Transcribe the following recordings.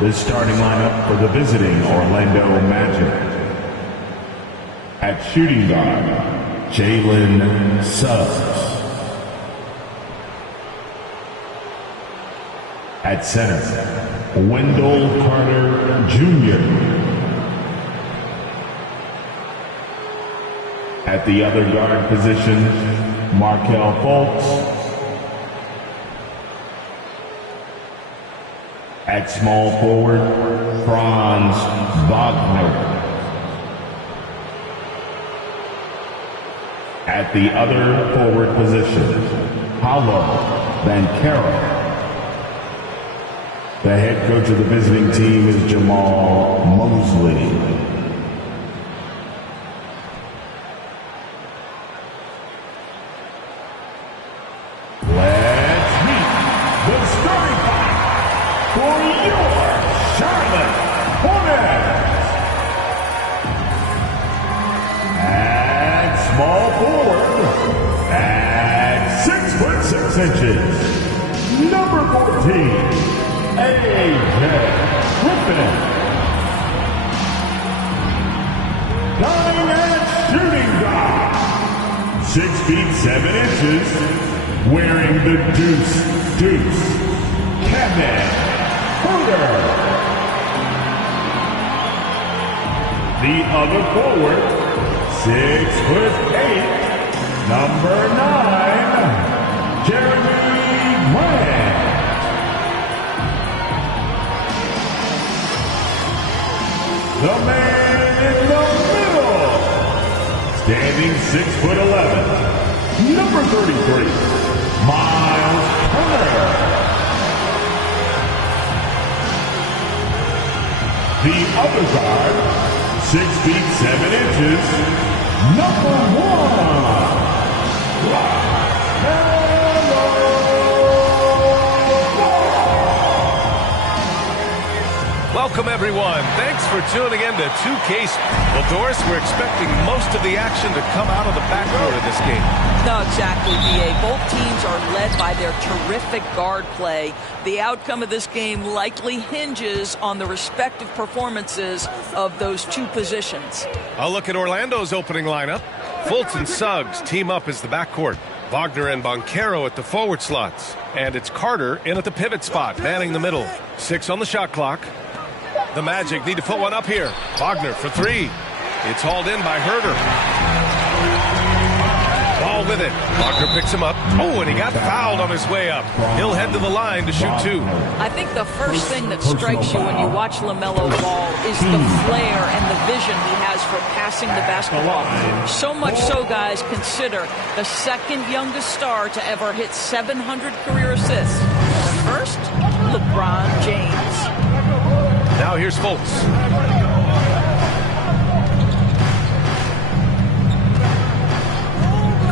The starting lineup for the visiting Orlando Magic. At shooting guard, Jalen Suggs. At center, Wendell Carter Jr. At the other guard position, Markelle Fultz. At small forward, Franz Wagner. At the other forward position, Paolo Banchero. The head coach of the visiting team is Jamal Mosley. Let's meet the starting five for your Charlotte Hornets. At small forward, at 6'6", number 14. AJ Griffin. Dying at shooting guard. 6'7", wearing the deuce. Kevin Huerter. The other forward, 6'8", number 9, Jeremy Grant. The man in the middle, standing 6'11", number 33, Miles Turner. The other guard, 6'7", number 1, Welcome, everyone. Thanks for tuning in to 2K. Well, Doris, we're expecting most of the action to come out of the backcourt in this game. No, exactly, B.A. Both teams are led by their terrific guard play. The outcome of this game likely hinges on the respective performances of those two positions. I'll look at Orlando's opening lineup. Fultz and Suggs team up as the backcourt. Wagner and Banchero at the forward slots. And it's Carter in at the pivot spot, manning the middle. 6 on the shot clock. The Magic need to put one up here. Wagner for 3. It's hauled in by Huerter. Ball with it. Wagner picks him up. Oh, and he got fouled on his way up. He'll head to the line to shoot 2. I think the first thing that strikes you when you watch LaMelo Ball is the flair and the vision he has for passing the basketball. So much so, guys, consider the second youngest star to ever hit 700 career assists. The first, LeBron James. Now here's Fultz.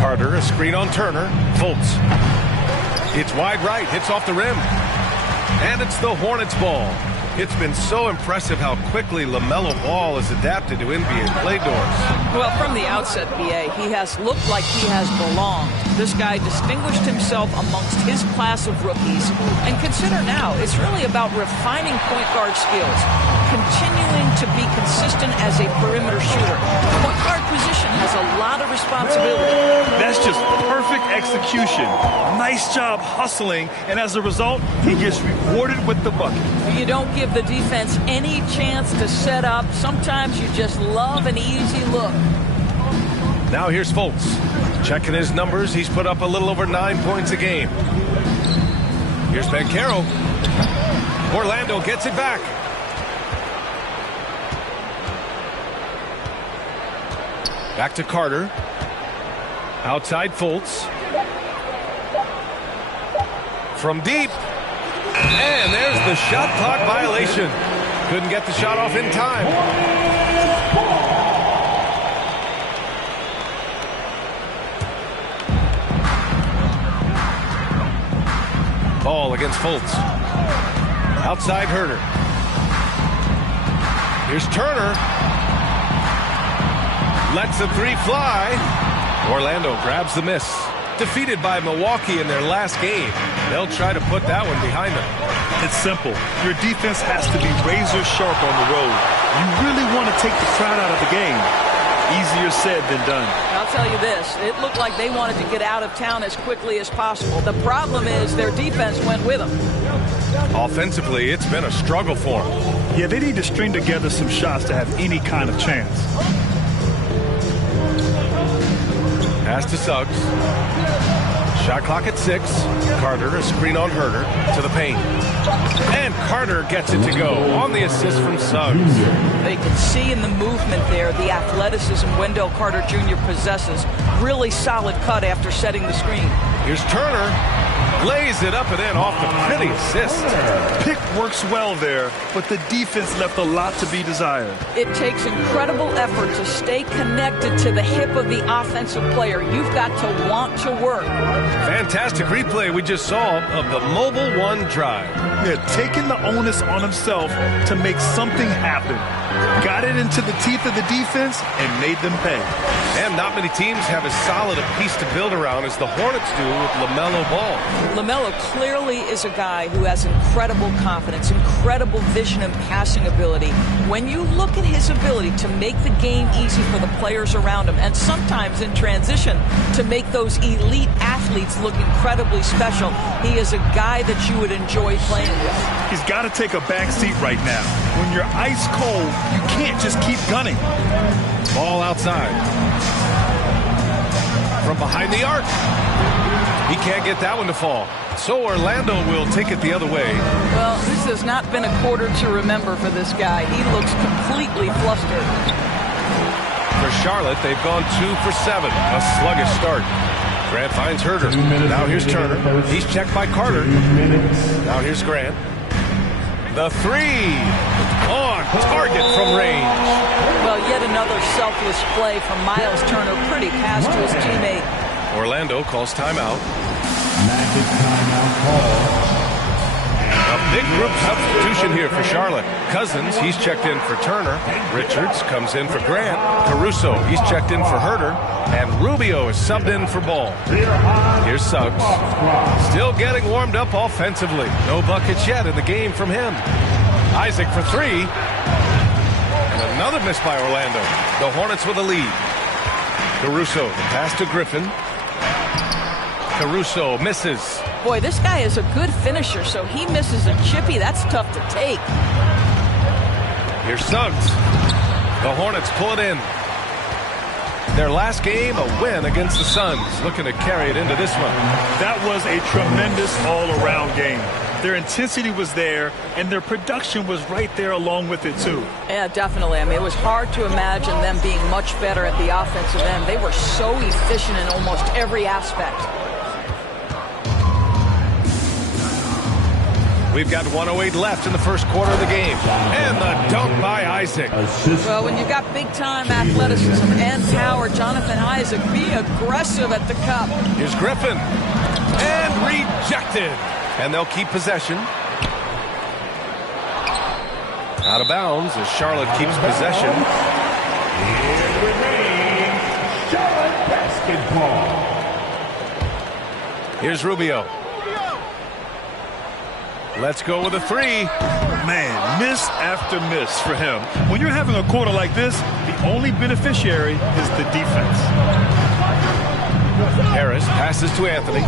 Carter, a screen on Turner. Fultz. It's wide right, hits off the rim. And it's the Hornets ball. It's been so impressive how quickly LaMelo Ball has adapted to NBA play, Doors. Well, from the outset, B.A., he has looked like he has belonged. This guy distinguished himself amongst his class of rookies. And consider now, it's really about refining point guard skills, continuing to be consistent as a perimeter shooter. The point guard position has a lot of responsibility. That's just perfect execution. Nice job hustling, and as a result, he gets rewarded with the bucket. You don't give the defense any chance to set up. Sometimes you just love an easy look. Now here's Fultz. Checking his numbers, he's put up a little over 9 points a game. Here's Banchero. Orlando gets it back. Back to Carter. Outside Fultz. From deep. And there's the shot clock violation. Couldn't get the shot off in time. Ball against Fultz. Outside Huerter. Here's Turner. Lets the 3 fly. Orlando grabs the miss. Defeated by Milwaukee in their last game, they'll try to put that one behind them. It's simple. Your defense has to be razor sharp on the road. You really want to take the crowd out of the game. Easier said than done. I'll tell you this, it looked like they wanted to get out of town as quickly as possible. The problem is their defense went with them. Offensively, it's been a struggle for them. Yeah, they need to string together some shots to have any kind of chance. Pass to Suggs. Shot clock at 6. Carter, a screen on Herter, to the paint. And Carter gets it to go on the assist from Suggs. They can see in the movement there the athleticism Wendell Carter Jr. possesses. Really solid cut after setting the screen. Here's Turner. Lays it up and in off the pretty assist. Pick works well there, but the defense left a lot to be desired. It takes incredible effort to stay connected to the hip of the offensive player. You've got to want to work. Fantastic replay we just saw of the Mobile One drive. Yeah, taking the onus on himself to make something happen. Got it into the teeth of the defense and made them pay. And not many teams have as solid a piece to build around as the Hornets do with LaMelo Ball. LaMelo clearly is a guy who has incredible confidence, incredible vision and passing ability. When you look at his ability to make the game easy for the players around him, and sometimes in transition to make those elite athletes look incredibly special, he is a guy that you would enjoy playing with. He's got to take a back seat right now. When you're ice cold, you can't just keep gunning. Ball outside. From behind the arc. He can't get that one to fall. So Orlando will take it the other way. Well, this has not been a quarter to remember for this guy. He looks completely flustered. For Charlotte, they've gone 2 for 7. A sluggish start. Grant finds Herter. Now here's Turner. He's checked by Carter. Now here's Grant. The 3 on target from range. Well, yet another selfless play from Miles Turner. Pretty pass to his teammate. Orlando calls timeout. Magic timeout call. A big group substitution here for Charlotte. Cousins, he's checked in for Turner. Richards comes in for Grant. Caruso, he's checked in for Herter. And Rubio is subbed in for Ball. Here's Suggs. Still getting warmed up offensively. No buckets yet in the game from him. Isaac for 3. And another miss by Orlando. The Hornets with a lead. Caruso, the pass to Griffin. Caruso misses. Boy, this guy is a good finisher, so he misses a chippy. That's tough to take. Here's Suggs. The Hornets pull it in. Their last game, a win against the Suns. Looking to carry it into this one. That was a tremendous all-around game. Their intensity was there, and their production was right there along with it, too. Yeah, definitely. I mean, it was hard to imagine them being much better at the offensive end. They were so efficient in almost every aspect. We've got 1:08 left in the first quarter of the game. And the dunk by Isaac. Well, when you've got big-time athleticism and power, Jonathan Isaac, be aggressive at the cup. Here's Griffin. And rejected. And they'll keep possession. Out of bounds as Charlotte keeps possession. Here remains Charlotte basketball. Here's Rubio. Let's go with a 3. Man, miss after miss for him. When you're having a quarter like this, the only beneficiary is the defense. Harris passes to Anthony.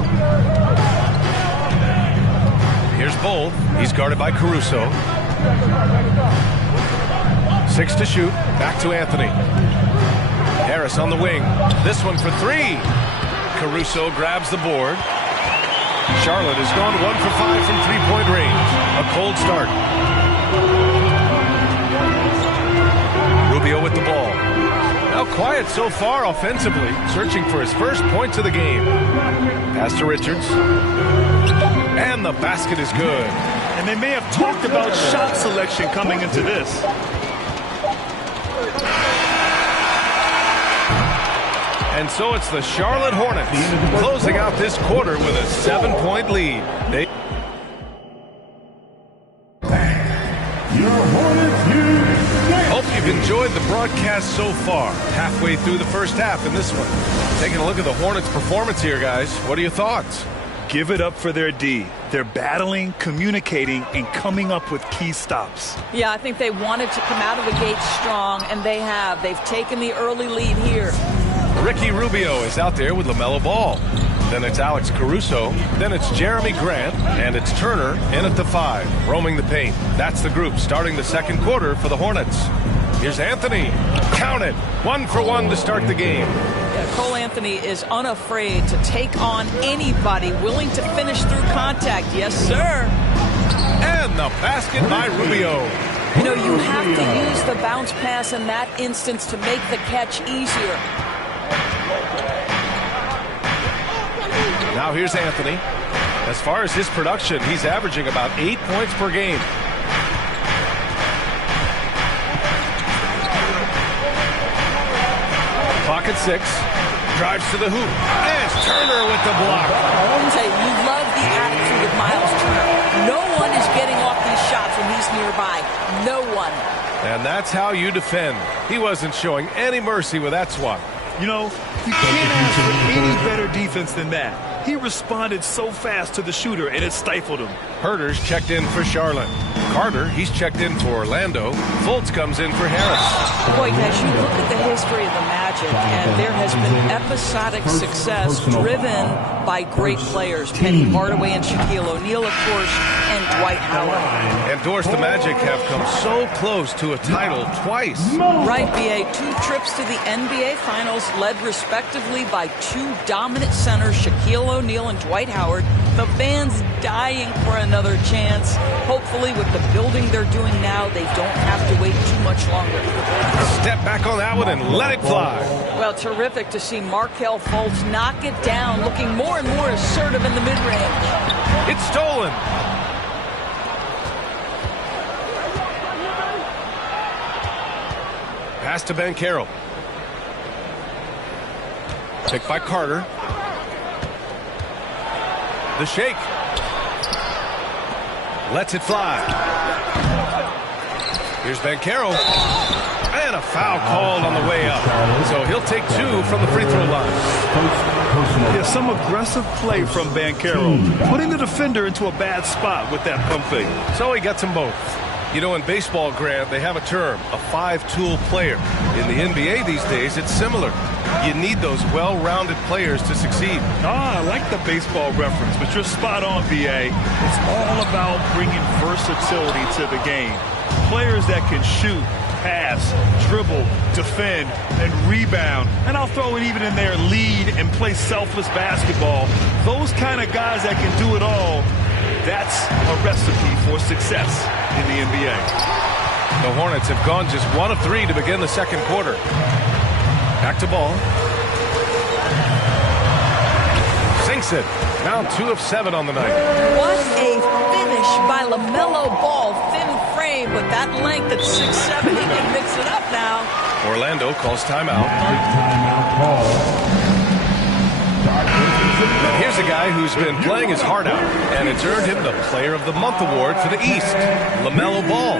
Here's Bull. He's guarded by Caruso. 6 to shoot. Back to Anthony. Harris on the wing. This one for 3. Caruso grabs the board. Charlotte has gone 1 for 5 from three-point range. A cold start. Rubio with the ball. Now quiet so far offensively, searching for his first points of the game. Pass to Richards. And the basket is good. And they may have talked about shot selection coming into this. And so it's the Charlotte Hornets closing out this quarter with a 7-point lead. Your Hornets news. Hope you've enjoyed the broadcast so far. Halfway through the first half in this one. Taking a look at the Hornets' performance here, guys. What are your thoughts? Give it up for their D. They're battling, communicating, and coming up with key stops. Yeah, I think they wanted to come out of the gate strong, and they have. They've taken the early lead here. Ricky Rubio is out there with LaMelo Ball. Then it's Alex Caruso. Then it's Jeremy Grant. And it's Turner in at the 5, roaming the paint. That's the group starting the second quarter for the Hornets. Here's Anthony. Count it. 1 for 1 to start the game. Yeah, Cole Anthony is unafraid to take on anybody willing to finish through contact. Yes, sir. And the basket by Rubio. You know, you have to use the bounce pass in that instance to make the catch easier. Now here's Anthony. As far as his production, he's averaging about 8 points per game. Pocket 6. Drives to the hoop. And it's Turner with the block. I say, you love the attitude of Miles Turner. No one is getting off these shots when he's nearby. No one. And that's how you defend. He wasn't showing any mercy with that swat. You know, you can't ask for any better defense than that. He responded so fast to the shooter, and it stifled him. Herter's checked in for Charlotte. Carter, he's checked in for Orlando. Fultz comes in for Harris. Boy, as you look at the history of the Magic, and there has been episodic success driven by great players. Penny Hardaway and Shaquille O'Neal, of course, and Dwight Howard. And Doris, the Magic have come so close to a title twice. Right, B.A. 2 trips to the NBA Finals, led respectively by 2 dominant centers, Shaquille O'Neal and Dwight Howard. The fans dying for another chance. Hopefully, with the building they're doing now, they don't have to wait too much longer. Step back on that one and let it fly. Well, terrific to see Markelle Fultz knock it down, looking more and more assertive in the mid-range. It's stolen. Pass to Banchero. Picked by Carter. The shake. Lets it fly. Here's Banchero. And a foul called on the way up. So he'll take 2 from the free throw line. Yeah, some aggressive play from Banchero, putting the defender into a bad spot with that pump fake. So he gets them both. You know, in baseball, Grant, they have a term, a 5-tool player. In the NBA these days, it's similar. You need those well-rounded players to succeed. I like the baseball reference, but you're spot on, B.A. It's all about bringing versatility to the game. Players that can shoot, pass, dribble, defend, and rebound. And I'll throw it even in there, lead and play selfless basketball. Those kind of guys that can do it all, that's a recipe for success in the NBA. The Hornets have gone just 1 of 3 to begin the second quarter. Back to Ball. Sinks it. Now 2 of 7 on the night. What a finish by LaMelo Ball. Thin frame, but that length at 6'7", he can mix it up now. Orlando calls timeout. Timeout call. And here's a guy who's been playing his heart out, and it's earned him the Player of the Month award for the East, LaMelo Ball.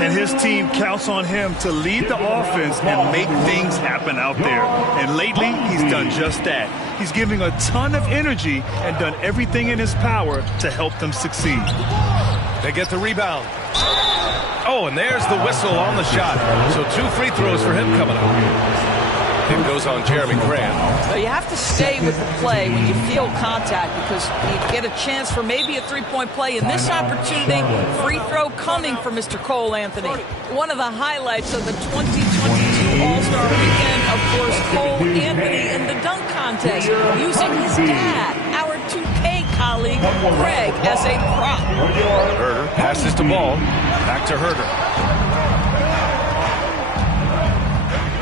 And his team counts on him to lead the offense and make things happen out there. And lately, he's done just that. He's giving a ton of energy and done everything in his power to help them succeed. They get the rebound. Oh, and there's the whistle on the shot. So 2 free throws for him coming up. It goes on Jeremy Grant. So you have to stay with the play when you feel contact because you get a chance for maybe a 3-point play. In this opportunity, free throw coming for Mr. Cole Anthony. One of the highlights of the 2022 All-Star Weekend, of course, Cole Anthony in the dunk contest using his dad, our 2K colleague, Greg, as a prop. Herter passes to Ball. Back to Herter.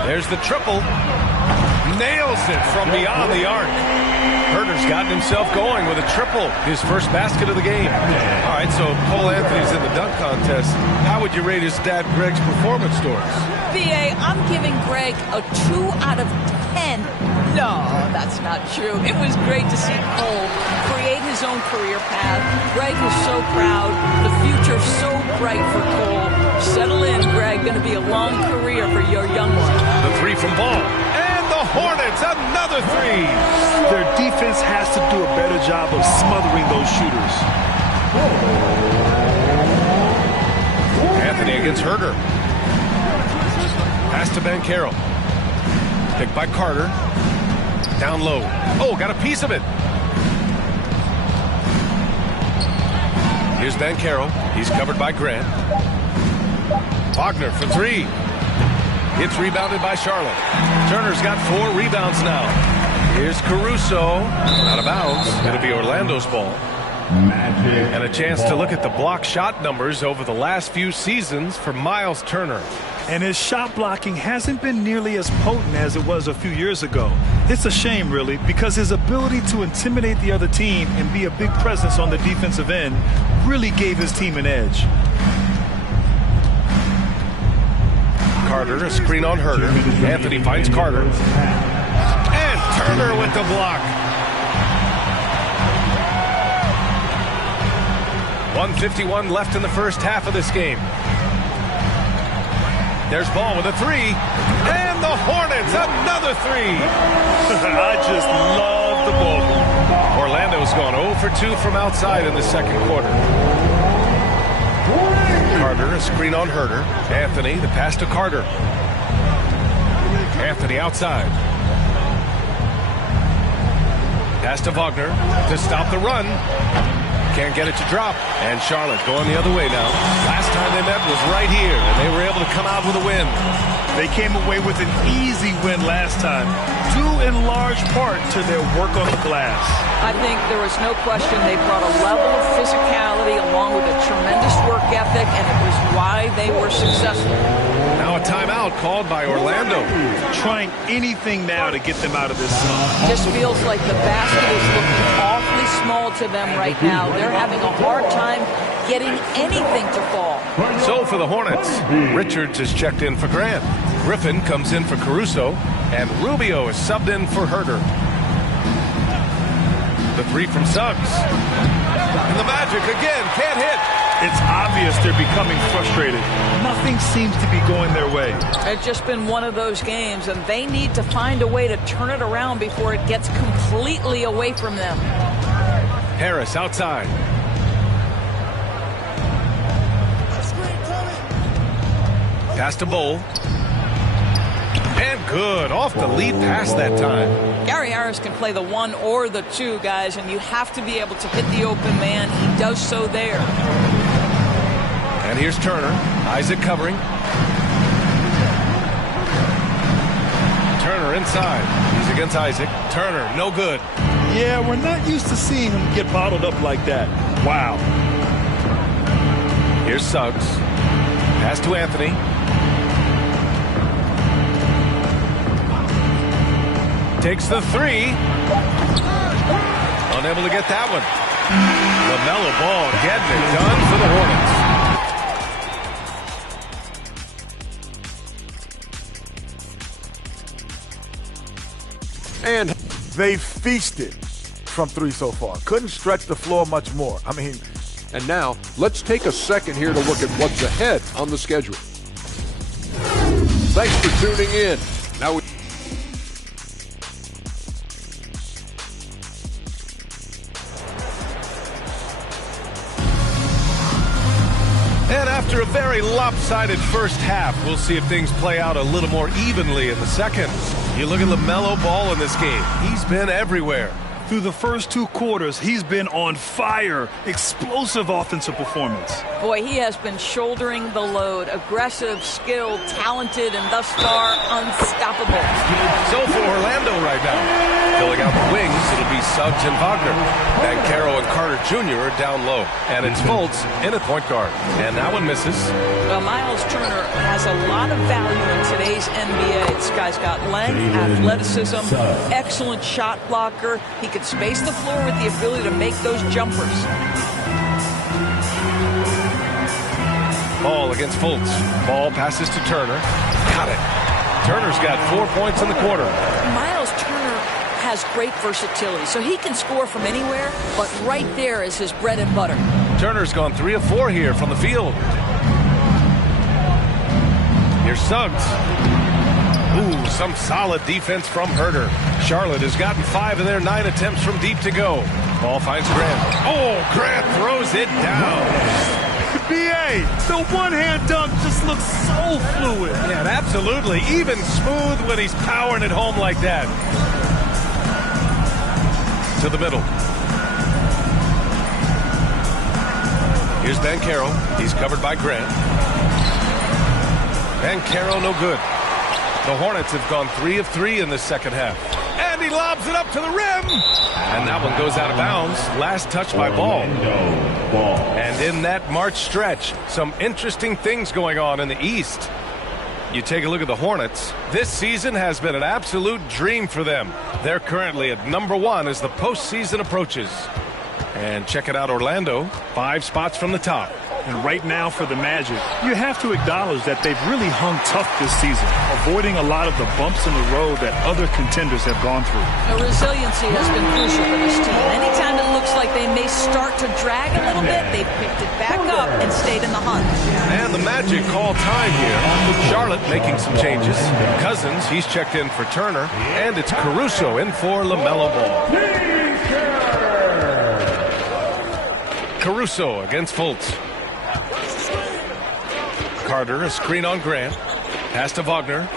There's the triple. Nails it from beyond the arc. Herter's gotten himself going with a triple, his first basket of the game. All right, so Cole Anthony's in the dunk contest. How would you rate his dad Greg's performance, Doris? B.A., I'm giving Greg a 2 out of 10. No, that's not true. It was great to see Cole create his own career path. Greg was so proud. The future so bright for Cole. a long career for your young one. The three from Ball. And the Hornets, another three. Their defense has to do a better job of smothering those shooters. Anthony against Herder. Pass to Banchero. Picked by Carter. Down low. Oh, got a piece of it. Here's Banchero. He's covered by Grant. Wagner for three. It's rebounded by Charlotte. Turner's got 4 rebounds now. Here's Caruso. Out of bounds. It'll be Orlando's ball. Magic. And a chance to look at the block shot numbers over the last few seasons for Miles Turner. And his shot blocking hasn't been nearly as potent as it was a few years ago. It's a shame, really, because his ability to intimidate the other team and be a big presence on the defensive end really gave his team an edge. Carter, a screen on Herder. Anthony finds Carter. And Turner with the block. 1:51 left in the first half of this game. There's Ball with a three. And the Hornets, another three. I just love the ball. Orlando's gone 0 for 2 from outside in the second quarter. Carter, a screen on Herder. Anthony, the pass to Carter. Anthony outside. Pass to Wagner to stop the run. Can't get it to drop. And Charlotte going the other way now. Last time they met was right here, and they were able to come out with a win. They came away with an easy win last time, due in large part to their work on the glass. I think there was no question they brought a level of physicality along with a tremendous work ethic, and it was why they were successful. Now a timeout called by Orlando. Trying anything now to get them out of this slump. Just feels like the basket is looking awfully small to them right now. They're having a hard time getting anything to fall. So for the Hornets, Richards is checked in for Grant. Griffin comes in for Caruso, and Rubio is subbed in for Herder. The three from Suggs. And the Magic again can't hit. It's obvious they're becoming frustrated. Nothing seems to be going their way. It's just been one of those games, and they need to find a way to turn it around before it gets completely away from them. Harris outside. Pass to Bowl. And good. Off the lead pass that time. Gary Harris can play the 1 or the 2, guys, and you have to be able to hit the open man. He does so there. And here's Turner. Isaac covering. Turner inside. He's against Isaac. Turner, no good. Yeah, we're not used to seeing him get bottled up like that. Wow. Here's Suggs. Pass to Anthony. Takes the three. Unable to get that one. LaMelo Ball getting it done for the Hornets. And they feasted from 3 so far. Couldn't stretch the floor much more. I mean, and now, let's take a second here to look at what's ahead on the schedule. Thanks for tuning in. Now we And after a very lopsided first half, we'll see if things play out a little more evenly in the second. You look at LaMelo Ball in this game. He's been everywhere. Through the first 2 quarters, he's been on fire. Explosive offensive performance. Boy, he has been shouldering the load. Aggressive, skilled, talented, and thus far unstoppable. So for Orlando right now, filling out the wings, it'll be Suggs and Wagner. Banchero and Carter Jr. are down low. And it's Fultz in at point guard. And that one misses. Well, Miles Turner has a lot of value in today's NBA. This guy's got length, athleticism, excellent shot blocker. He can space the floor with the ability to make those jumpers. Ball against Fultz. Ball passes to Turner. Got it. Turner's got 4 points in the quarter. Miles Turner has great versatility, so he can score from anywhere, but right there is his bread and Turner's gone 3 of 4 here from the field. Here's Suggs. Ooh, some solid defense from Herder. Charlotte has gotten 5 of their 9 attempts from deep to go. Ball finds Grant. Oh, Grant throws it down. B.A., the one-hand dunk just looks so fluid. Yeah, absolutely. Even smooth when he's powering it home like that. To the middle. Here's Banchero. He's covered by Grant. Banchero no good. The Hornets have gone 3 of 3 in the second half. And he lobs it up to the rim. And that one goes out of bounds. Last touch by Ball. And in that March stretch, some interesting things going on in the East. You take a look at the Hornets. This season has been an absolute dream for them. They're currently at number 1 as the postseason approaches. And check it out, Orlando. 5 spots from the top. And right now for the Magic, you have to acknowledge that they've really hung tough this season, avoiding a lot of the bumps in the road that other contenders have gone through. The resiliency has been crucial for this team. Anytime it looks like they may start to drag a little bit, they've picked it back up and stayed in the hunt. And the Magic call time here. Charlotte making some changes. Cousins, he's checked in for Turner. And it's Caruso in for LaMelo Ball. Caruso against Fultz. Carter, a screen on Grant. Pass to Wagner.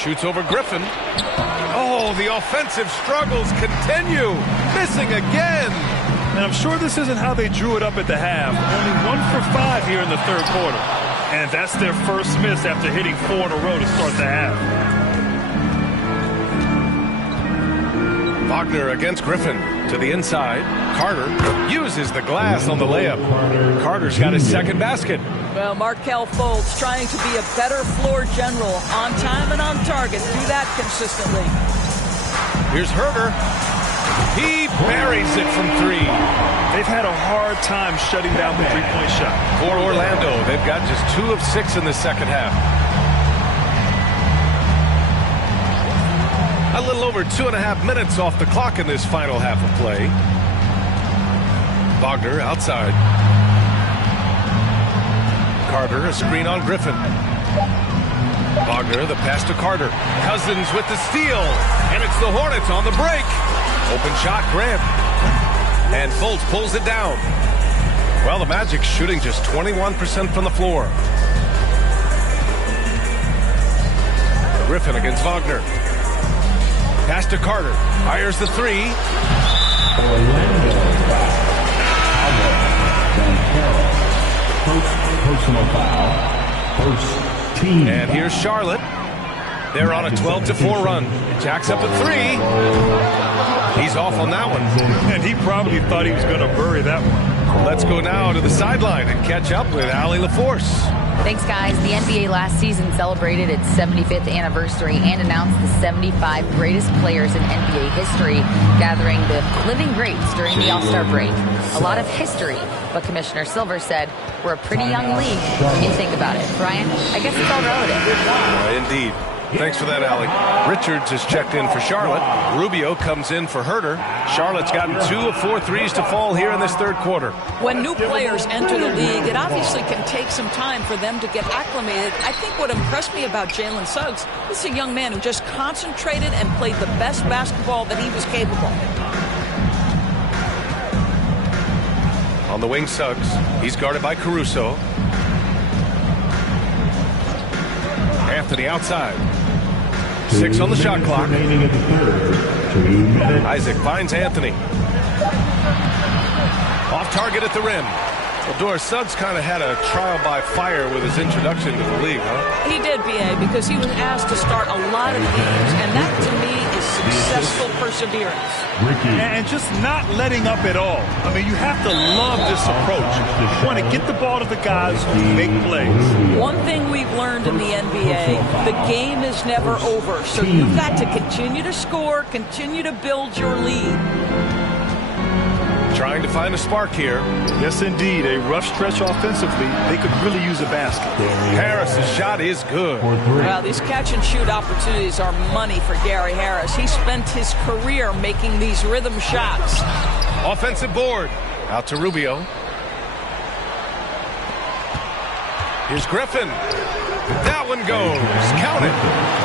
Shoots over Griffin. Oh, the offensive struggles continue. Missing again. And I'm sure this isn't how they drew it up at the half. Only 1 for 5 here in the third quarter. And that's their first miss after hitting 4 in a row to start the half. Wagner against Griffin to the inside. Carter uses the glass on the layup. Carter's got his second basket. Well, Markelle Fultz trying to be a better floor general, on time and on target. Do that consistently. Here's Herder. He buries it from 3. They've had a hard time shutting down the three-point shot. For Orlando, they've got just 2 of 6 in the second half. A little over 2.5 minutes off the clock in this final half of play. Wagner outside. Carter, a screen on Griffin. Wagner, the pass to Carter. Cousins with the steal. And it's the Hornets on the break. Open shot, Grant. And Fultz pulls it down. Well, the Magic shooting just 21% from the floor. Griffin against Wagner. Pass to Carter. Fires the 3. Personal foul. First team. And here's Charlotte. They're on a 12-4 run. Jack's up at 3. He's off on that one. And he probably thought he was going to bury that one. Let's go now to the sideline and catch up with Allie LaForce. Thanks, guys. The NBA last season celebrated its 75th anniversary and announced the 75 greatest players in NBA history, gathering the living greats during the All-Star break. A lot of history, but Commissioner Silver said, we're a pretty young league when you think about it. Brian, I guess it's all relative. Indeed. Thanks for that, Allie. Richards has checked in for Charlotte. Rubio comes in for Herder. Charlotte's gotten 2 of 4 threes to fall here in this third quarter. When new players enter the league, it obviously can take some time for them to get acclimated. I think what impressed me about Jalen Suggs is a young man who just concentrated and played the best basketball that he was capable. On the wing, Suggs. He's guarded by Caruso. Anthony outside. 6 on the shot clock. Isaac finds Anthony. Off target at the rim. Well, Doris, Suggs kind of had a trial by fire with his introduction to the league, huh? He did, B.A., because he was asked to start a lot of games, and that, to me, is successful perseverance. And just not letting up at all. I mean, you have to love this approach. You want to get the ball to the guys who make plays. One thing we've learned in the NBA, the game is never over, so you've got to continue to score, continue to build your lead. Trying to find a spark here. Yes, indeed. A rough stretch offensively. They could really use a basket. Harris's shot is good. Well, these catch-and-shoot opportunities are money for Gary Harris. He spent his career making these rhythm shots. Offensive board. Out to Rubio. Here's Griffin. That one goes. Count it.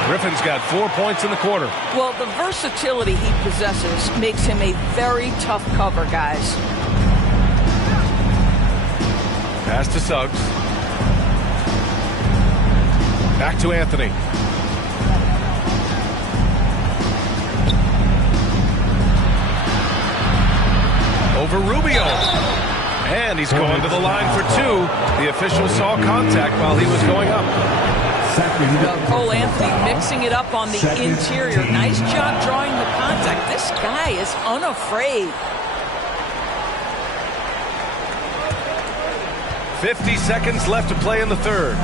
Griffin's got 4 points in the quarter. Well, the versatility he possesses makes him a very tough cover, guys. Pass to Suggs. Back to Anthony. Over Rubio. And he's going to the line for two. The official saw contact while he was going up. Cole Anthony mixing it up on the interior. Nice job drawing the contact. This guy is unafraid. 50 seconds left to play in the third.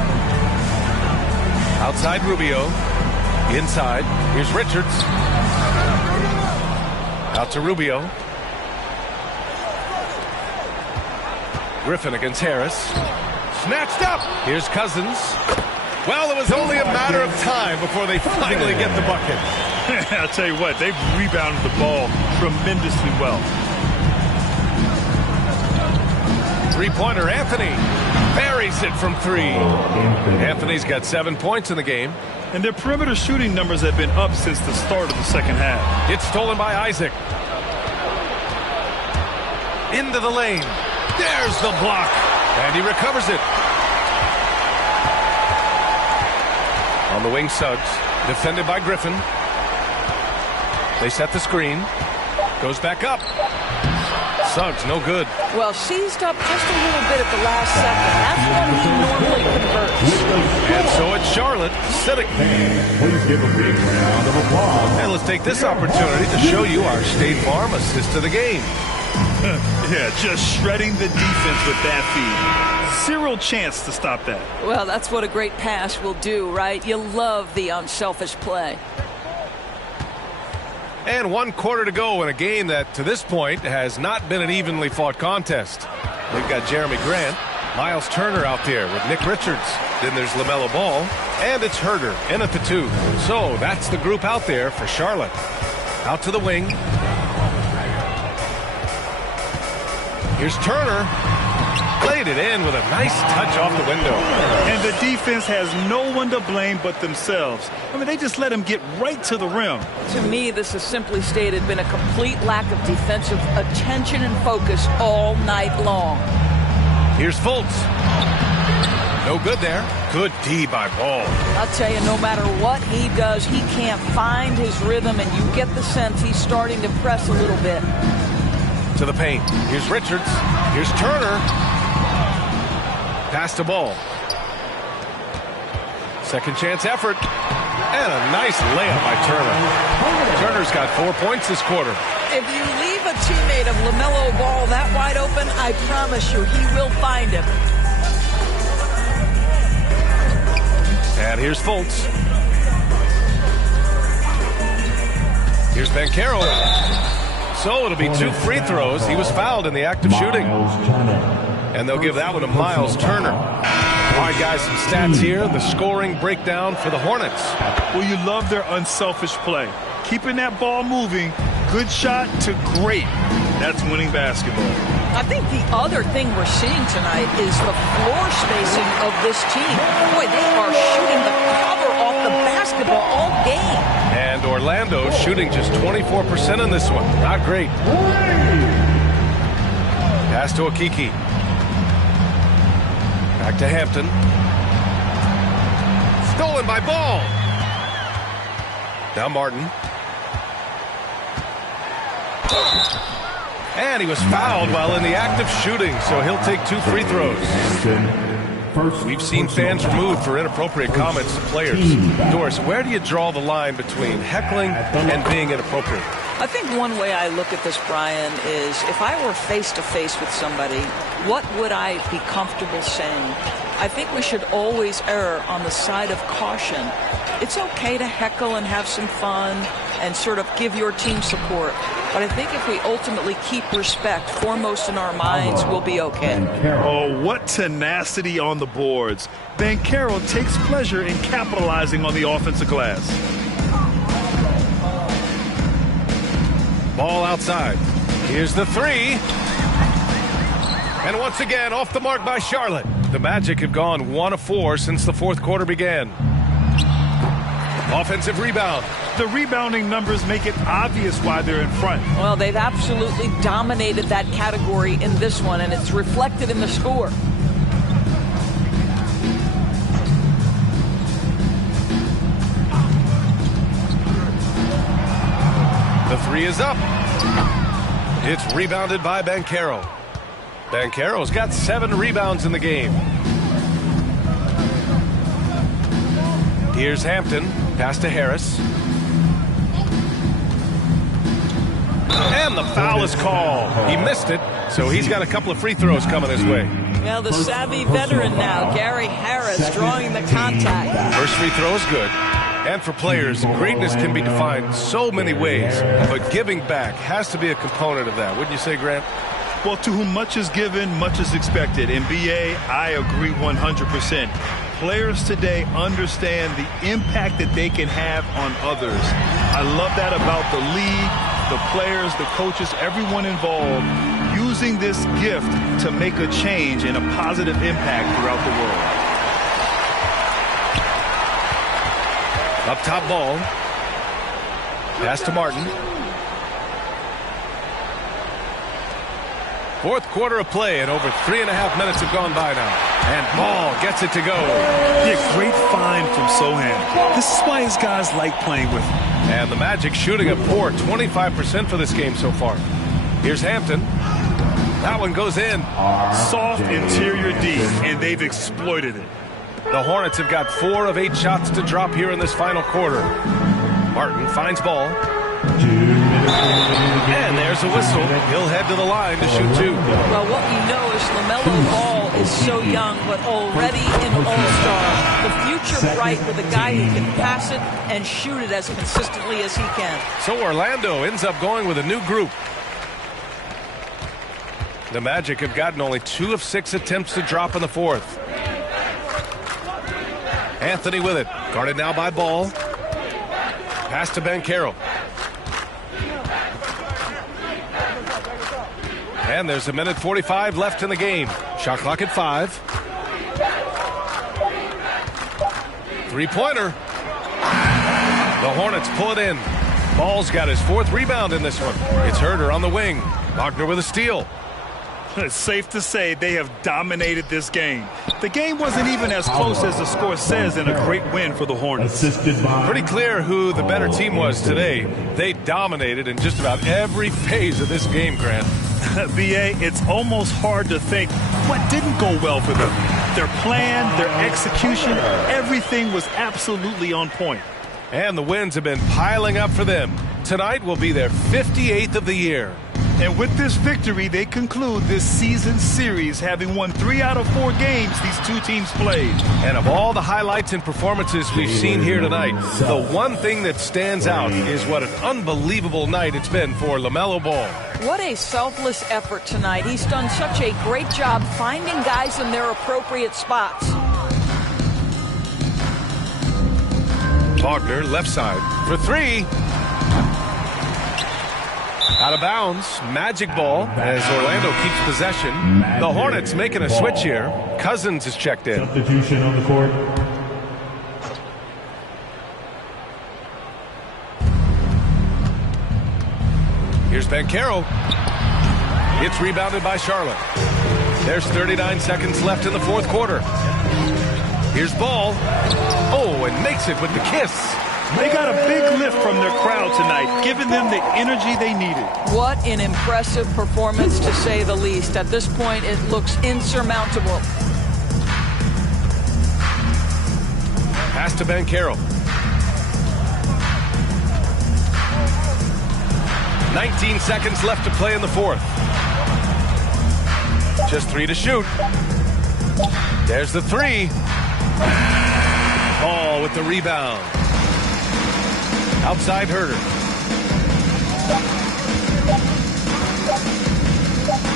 Outside Rubio. Inside. Here's Richards. Out to Rubio. Griffin against Harris. Snatched up. Here's Cousins. Well, it was only a matter of time before they finally get the bucket. I'll tell you what, they've rebounded the ball tremendously well. Three-pointer, Anthony. Buries it from three. Anthony's got 7 points in the game. And their perimeter shooting numbers have been up since the start of the second half. It's stolen by Isaac. Into the lane. There's the block. And he recovers it. On the wing, Suggs. Defended by Griffin. They set the screen. Goes back up. Suggs, no good. Well, seized up just a little bit at the last second. That's when he normally converts. And so it's Charlotte sitting. Please give a big round of applause. And let's take this opportunity to show you our State Farm assist to the game. Yeah, just shredding the defense with that feed. Zero chance to stop that. Well, that's what a great pass will do, right? You love the unselfish play. And 1 quarter to go in a game that, to this point, has not been an evenly fought contest. We've got Jeremy Grant, Miles Turner out there with Nick Richards. Then there's LaMelo Ball, and it's Herder in at the 2. So that's the group out there for Charlotte. Out to the wing. Here's Turner. Played it in with a nice touch off the window. And the defense has no one to blame but themselves. I mean, they just let him get right to the rim. To me, this has simply stated been a complete lack of defensive attention and focus all night long. Here's Fultz. No good there. Good D by Ball. I'll tell you, no matter what he does, he can't find his rhythm, and you get the sense he's starting to press a little bit. To the paint. Here's Richards. Here's Turner. Pass to Ball. Second chance effort. And a nice layup by Turner. Turner's got 4 points this quarter. If you leave a teammate of LaMelo Ball that wide open, I promise you he will find him. And here's Fultz. Here's Banchero. So it'll be 2 free throws. He was fouled in the act of shooting. And they'll give that one to Miles Turner. All right, guys, some stats here. The scoring breakdown for the Hornets. Well, you love their unselfish play. Keeping that ball moving, good shot to great. That's winning basketball. I think the other thing we're seeing tonight is the floor spacing of this team. Boy, they are shooting the cover off the basketball all game. And Orlando shooting just 24% in this one. Not great. Pass to Okeke. Back to Hampton. Stolen by Ball. Now Martin. And he was fouled while in the act of shooting, so he'll take 2 free throws. We've seen fans removed for inappropriate comments to players. Doris, where do you draw the line between heckling and being inappropriate? I think one way I look at this, Brian, is if I were face-to-face with somebody, what would I be comfortable saying? I think we should always err on the side of caution. It's okay to heckle and have some fun and sort of give your team support. But I think if we ultimately keep respect foremost in our minds, we'll be okay. Oh, what tenacity on the boards. Banchero takes pleasure in capitalizing on the offensive glass. Ball outside. Here's the 3. And once again, off the mark by Charlotte. The Magic have gone 1 of 4 since the fourth quarter began. Offensive rebound. The rebounding numbers make it obvious why they're in front. Well, they've absolutely dominated that category in this one, and it's reflected in the score. The three is up. It's rebounded by Banchero. Banchero's got 7 rebounds in the game. Here's Hampton. Pass to Harris. And the foul is called. He missed it, so he's got a couple of free throws coming his way. Now the savvy veteran now, Gary Harris, drawing the contact. First free throw is good. And for players, greatness can be defined so many ways, but giving back has to be a component of that. Wouldn't you say, Grant? Well, to whom much is given, much is expected. In BA, I agree 100%. Players today understand the impact that they can have on others. I love that about the league, the players, the coaches, everyone involved, using this gift to make a change and a positive impact throughout the world. Up top ball. Pass to Martin. Fourth quarter of play, and over 3.5 minutes have gone by now. And Ball gets it to go. Yeah, great find from Sohan. This is why his guys like playing with him. And the Magic shooting a poor 25% for this game so far. Here's Hampton. That one goes in. Soft interior D, and they've exploited it. The Hornets have got 4 of 8 shots to drop here in this final quarter. Martin finds Ball. And there's a whistle. He'll head to the line to shoot 2. Well, what we know is LaMelo Ball is so young, but already an all-star. The future bright with a guy who can pass it and shoot it as consistently as he can. So Orlando ends up going with a new group. The Magic have gotten only 2 of 6 attempts to drop in the fourth. Anthony with it. Guarded now by Ball. Pass to Banchero. And there's 1:45 left in the game. Shot clock at 5. Three-pointer. The Hornets pull it in. Ball's got his 4th rebound in this one. It's Herder on the wing. Wagner with a steal. It's safe to say they have dominated this game. The game wasn't even as close as the score says, and a great win for the Hornets. Pretty clear who the better team was today. They dominated in just about every phase of this game, Grant. VA, it's almost hard to think what didn't go well for them. Their plan, their execution, everything was absolutely on point. And the wins have been piling up for them. Tonight will be their 58th of the year. And with this victory, they conclude this season series, having won 3 out of 4 games these two teams played. And of all the highlights and performances we've seen here tonight, the one thing that stands out is what an unbelievable night it's been for LaMelo Ball. What a selfless effort tonight. He's done such a great job finding guys in their appropriate spots. Wagner, left side, for 3. Out of bounds. Magic ball as Orlando keeps possession. The Hornets making a switch here. Cousins is checked in. Substitution on the court. Here's Banchero. It's rebounded by Charlotte. There's 39 seconds left in the fourth quarter. Here's Ball. Oh, and makes it with the kiss. They got a big lift from their crowd tonight, giving them the energy they needed. What an impressive performance, to say the least. At this point, it looks insurmountable. Pass to Banchero. 19 seconds left to play in the fourth. Just 3 to shoot. There's the 3. Ball with the rebound. Outside Herder.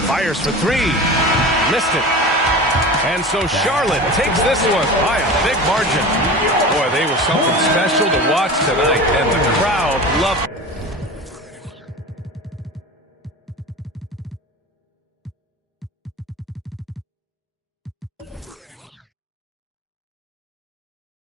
Fires for 3. Missed it. And so Charlotte takes this one by a big margin. Boy, they were something special to watch tonight, and the crowd loved it.